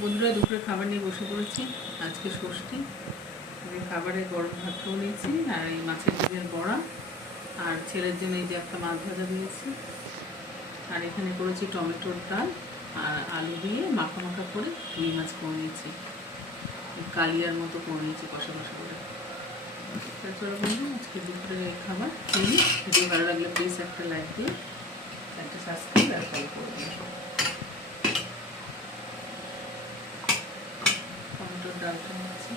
বন্ধুরা, দুপুরে খাবার নিয়ে বসে পড়েছি। আজকে ষষ্ঠী। আমি খাবারে গরম ভাত খেয়ে নিয়েছি আর এই মাছের ডিমের বড়া। আর ছেলের জন্য এই যে একটা মাছ ভাজা দিয়েছি। আর এখানে করেছি টমেটোর ডাল আর আলু দিয়ে মাখা মাখা করে রুই মাছ করে নিয়েছি। কালিয়ার মতো করে নিয়েছি কষা কষা করে। তারপরে বন্ধু, আজকে দুপুরে খাবার খেয়ে। ভিডিও ভালো লাগলে প্লিজ একটা লাইক দিয়ে একটা সাবস্ক্রাইব আর ফলো করে টমেটোর ডালটা নিয়েছি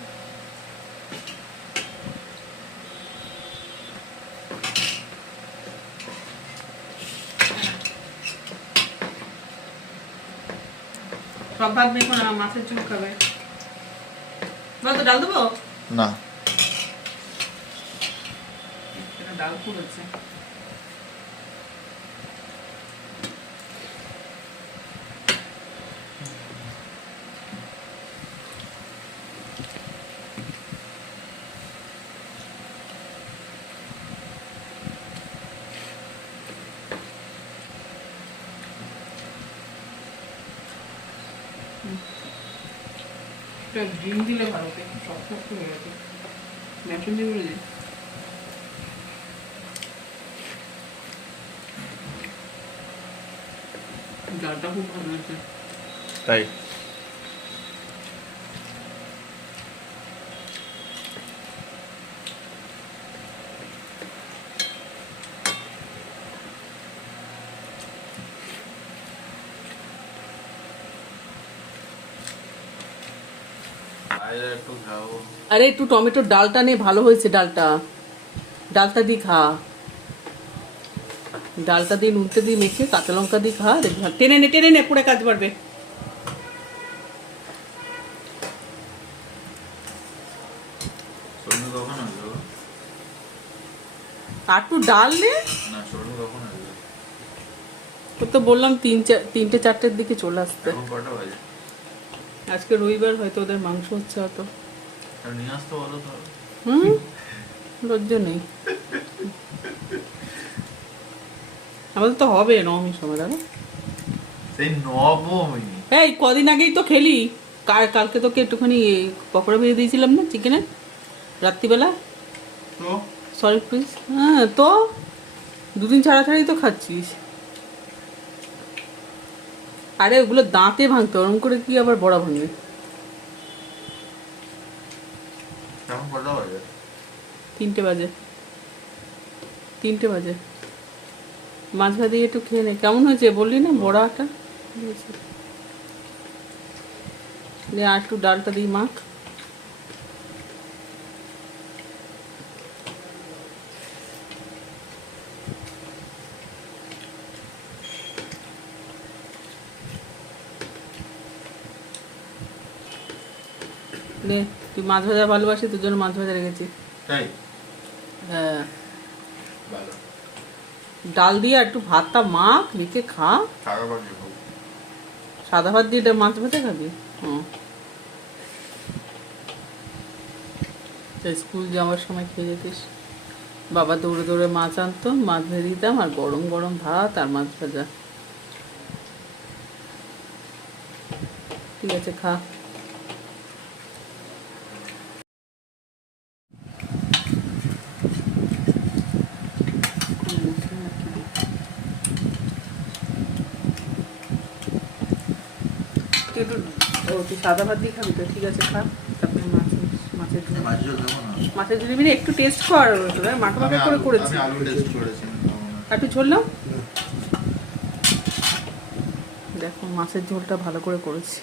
সব ভাত না মাছের চুল খাবে। বল তো ডাল দেবো? না। ডাল পুড়েছে। এটা ডিম দিলে ভালো হতো একটু শক্ত শক্ত হয়ে গেছে। ন্যাপকিন দিয়ে বলে দিই ডালটা খুব ভালো হয়েছে। তাই? আরে একটু টমেটোর ডালটা নে ভালো হয়েছে ডালটা। ডালটা দিয়ে খা। ডালটা দিয়ে নুনতে দিয়ে মেখে কাঁচা লঙ্কা দিয়ে খা টেনে নে টেনে নে পুরো কাজ আসবে আর একটু ডাল নে? তো বললাম তিন চার তিনটে চারটের দিকে চলে আসতে। আজকে রবিবার হয়তো ওদের মাংস হচ্ছে হয়তো নিয়ে আসতে বলো তো। হুম? লজ্জা নেই। আমাদের তো হবে নবমী সময় দাদা সেই নবমী। এই কদিন আগেই তো খেলি। কাল কালকে তোকে একটুখানি পকোড়া ভেজে দিয়েছিলাম না চিকেনের? রাত্রিবেলা? সরি প্লিজ হ্যাঁ তো? দুদিন ছাড়া ছাড়াই তো খাচ্ছিস। আরে ওগুলো দাঁতে ভাঙতো ওরম করে কি আবার বড়া ভাঙবে। তিনটে বাজে। তিনটে বাজে। মাছ ভাত দিয়ে একটু খেয়ে নে। কেমন হয়েছে? বললি না বড়াটা। আর একটু ডালটা দিই মাখ। নে তুই মাছ ভাজা ভালোবাসি তোর জন্য মাছ ভাজা রেখেছি। তাই? হ্যাঁ। ভালো। ডাল দিয়ে একটু ভাতটা মাখ খা। সাদা ভাত দিয়ে মাছ ভাজা খাবি? হুম। স্কুল যাওয়ার সময় খেয়ে যেতিস। বাবা দৌড়ে দৌড়ে মাছ আনতো মাছ ভেজে দিতাম আর গরম গরম ভাত আর মাছ ভাজা। ঠিক আছে খা তুই একটু ও তুই সাদা ভাত দিয়ে খাবি তো? ঠিক আছে খা। তারপরে মাছ মাছের মাছের ঝুলি মিলে একটু টেস্ট কর। মাখা মাখা করে করেছি। আমি আলু টেস্ট করেছি। আর দেখো মাছের ঝোলটা ভালো করে করেছি।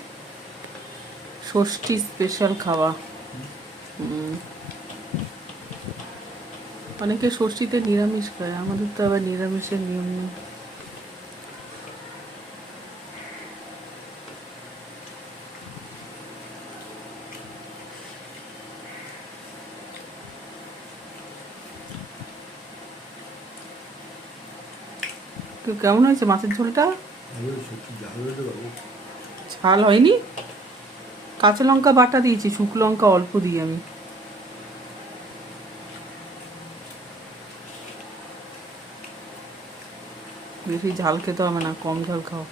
ষষ্ঠী স্পেশাল খাওয়া। অনেকে ষষ্ঠীতে নিরামিষ খায় আমাদের তো আবার নিরামিষের নিয়ম নেই। কেমন হয়েছে মাছের ঝোলটা? ঝাল হয়নি? কাঁচা লঙ্কা বাটা দিয়েছি, শুকনো লঙ্কা অল্প দিই আমি। বেশি ঝাল খেতে হবে না, কম ঝাল খাও।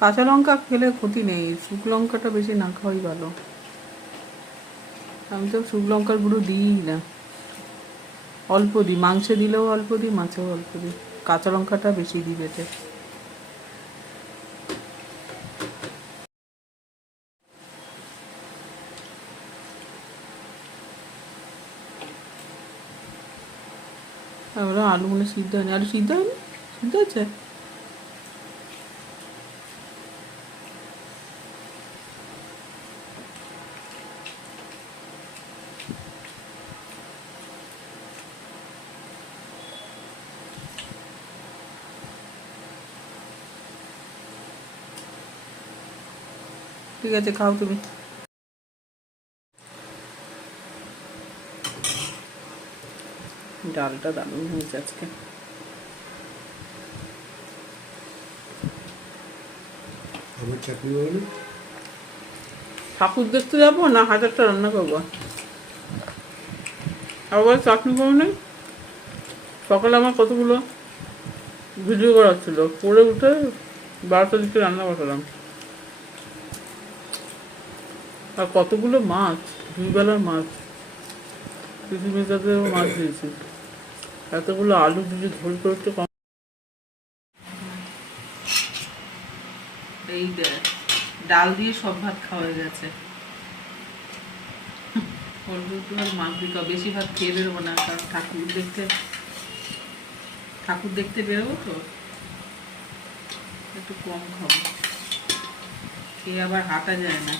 কাঁচা লঙ্কা খেলে ক্ষতি নেই, শুকনো লঙ্কাটা বেশি না খাওয়াই ভালো। আমি তো শুকনো লঙ্কার গুঁড়ো দিই না। অল্প দিই। মাংসে দিলেও অল্প দিই, মাছেও অল্প দিই। কাঁচা লঙ্কাটা বেশি দিই বেটে আমরা আলু সিদ্ধ হয়নি। আলু সিদ্ধ হয়নি? সিদ্ধ হয়েছে? ঠিক আছে খাও তুমি। ডালটা দারুণ হয়েছে আজকে। আমার চাকরি ঠাকুর দেখতে যাব না হাজারটা রান্না করব। আবার চাটনি করো নাই সকালে আমার কতগুলো ভিডিও করার ছিল পরে উঠে বারোটার দিকে রান্না বসালাম। আর কতগুলো মাছ? দুই বেলার মাছ। কিছু মেজাতে মাছ দিয়েছি এতগুলো আলু দিয়ে ঝোল করতে কম এই ডাল দিয়ে সব ভাত খাওয়া গেছে। মাছ বেশি ভাত খেয়ে বেরোবো না, কারণ ঠাকুর দেখতে ঠাকুর দেখতে বেরোবো তো। একটু কম খাব। খেয়ে আবার হাঁটা যায় না।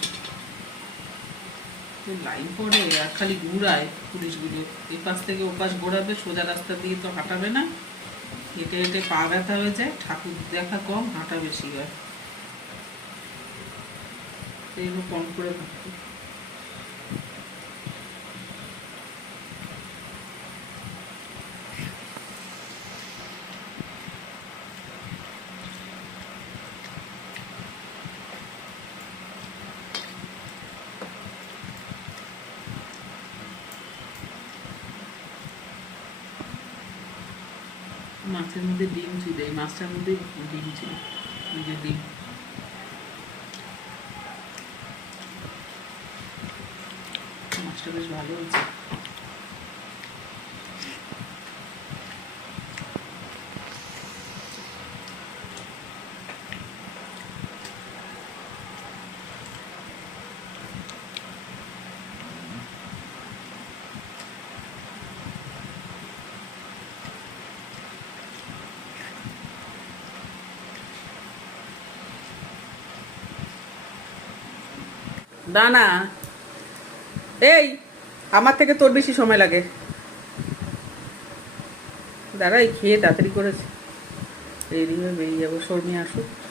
লাইন পড়ে, আর খালি ঘুরায় পুলিশগুলো। এই পাশ থেকে ও পাশ ঘোরাবে, সোজা রাস্তা দিয়ে তো হাঁটাবে না। হেঁটে হেঁটে পা ব্যথা হয়ে যায়, ঠাকুর দেখা কম, হাঁটা বেশি হয়। এইগুলো কম করে থাকতো। মাছের মধ্যে ডিম ছিল, এই মাছটার মধ্যে ডিম ছিল যে ডিম। মাছটা বেশ ভালো হয়েছে। দানা। এই, আমার থেকে তোর বেশি সময় লাগে। দাঁড়াই খেয়ে তাড়াতাড়ি করেছে। এই দিনে বেরিয়ে যাব শর্মি আসুক